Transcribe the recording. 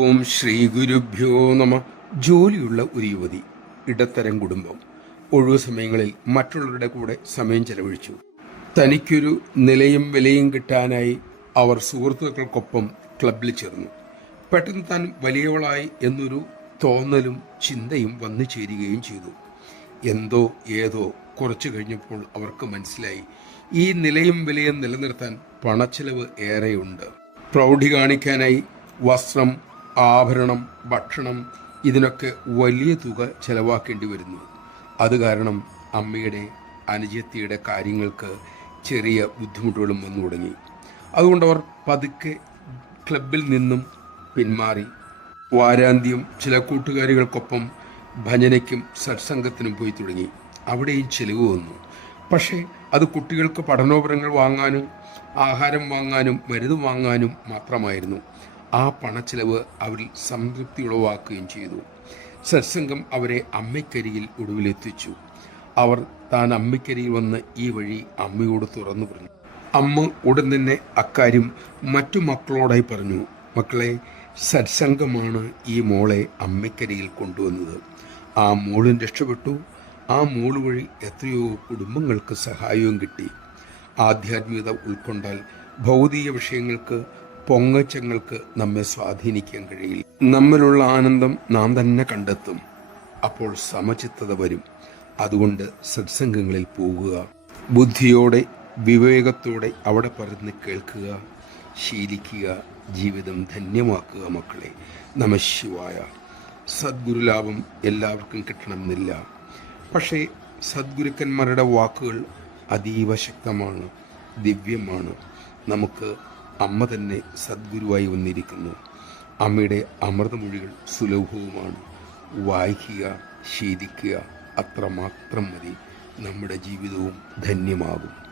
ഓം ശ്രീ ഗുരുഭ്യോ നമ. ജോലിയുള്ള ഒരു യുവതി, ഇടത്തരം കുടുംബം. ഒഴിവു സമയങ്ങളിൽ മറ്റുള്ളവരുടെ കൂടെ സമയം ചെലവഴിച്ചു. തനിക്കൊരു നിലയും വിലയും കിട്ടാനായി അവർ സുഹൃത്തുക്കൾക്കൊപ്പം ക്ലബിൽ ചേർന്നു. പെട്ടെന്ന് താൻ വലിയവളായി എന്നൊരു തോന്നലും ചിന്തയും വന്നു ചേരുകയും ചെയ്തു. എന്തോ ഏതോ കുറച്ചു കഴിഞ്ഞപ്പോൾ അവർക്ക് മനസ്സിലായി, ഈ നിലയും വിലയും നിലനിർത്താൻ പണച്ചെലവ് ഏറെയുണ്ട്. പ്രൗഢി കാണിക്കാനായി വസ്ത്രം, ആഭരണം, ഭക്ഷണം, ഇതിനൊക്കെ വലിയ തുക ചെലവാക്കേണ്ടി വരുന്നു. അത് കാരണം അമ്മയുടെ അനുജത്തിയുടെ കാര്യങ്ങൾക്ക് ചെറിയ ബുദ്ധിമുട്ടുകളും വന്നു തുടങ്ങി. അതുകൊണ്ട് അവർ പതുക്കെ ക്ലബിൽ നിന്നും പിന്മാറി. വാരാന്ത്യം ചില കൂട്ടുകാരികൾക്കൊപ്പം ഭജനയ്ക്കും സത്സംഗത്തിനും പോയി തുടങ്ങി. അവിടെയും ചെലവ് വന്നു. പക്ഷേ അത് കുട്ടികൾക്ക് പഠനോപകരണങ്ങൾ വാങ്ങാനും ആഹാരം വാങ്ങാനും മരുന്ന് വാങ്ങാനും മാത്രമായിരുന്നു. ആ പണച്ചെലവ് അവരിൽ സംതൃപ്തി ഉളവാക്കുകയും ചെയ്തു. സത്സംഗം അവരെ അമ്മയ്ക്കരികിൽ ഒടുവിലെത്തിച്ചു. അവർ താൻ അമ്മയ്ക്കരികിൽ വന്ന് ഈ വഴി അമ്മയോട് തുറന്നു പറഞ്ഞു. അമ്മ ഉടൻ തന്നെ അക്കാര്യം മറ്റു മക്കളോടായി പറഞ്ഞു. മക്കളെ, സത്സംഗമാണ് ഈ മോളെ അമ്മയ്ക്കരികിൽ കൊണ്ടുവന്നത്. ആ മോളും രക്ഷപ്പെട്ടു. ആ മോള് വഴി എത്രയോ കുടുംബങ്ങൾക്ക് സഹായവും കിട്ടി. ആധ്യാത്മികത ഉൾക്കൊണ്ടാൽ ഭൗതിക വിഷയങ്ങൾക്ക്, പൊങ്ങച്ചങ്ങൾക്ക് നമ്മെ സ്വാധീനിക്കാൻ കഴിയില്ല. നമ്മിലുള്ള ആനന്ദം നാം തന്നെ കണ്ടെത്തും. അപ്പോൾ സമചിത്തത വരും. അതുകൊണ്ട് സത്സംഗങ്ങളിൽ പോകുക. ബുദ്ധിയോടെ, വിവേകത്തോടെ അവിടെ പറഞ്ഞ് കേൾക്കുക, ശീലിക്കുക, ജീവിതം ധന്യമാക്കുക. മക്കളെ, നമഃശിവായ. സദ്ഗുരുലാഭം എല്ലാവർക്കും കിട്ടണമെന്നില്ല. പക്ഷേ സദ്ഗുരുക്കന്മാരുടെ വാക്കുകൾ അതീവ ശക്തമാണ്, ദിവ്യമാണ്. നമുക്ക് അമ്മ തന്നെ സദ്ഗുരുവായി വന്നിരിക്കുന്നു. അമ്മയുടെ അമൃതമൊഴികൾ സുലഭവുമാണ്. വായിക്കുക, ശീലിക്കുക, അത്രമാത്രം മതി. നമ്മുടെ ജീവിതവും ധന്യമാകും.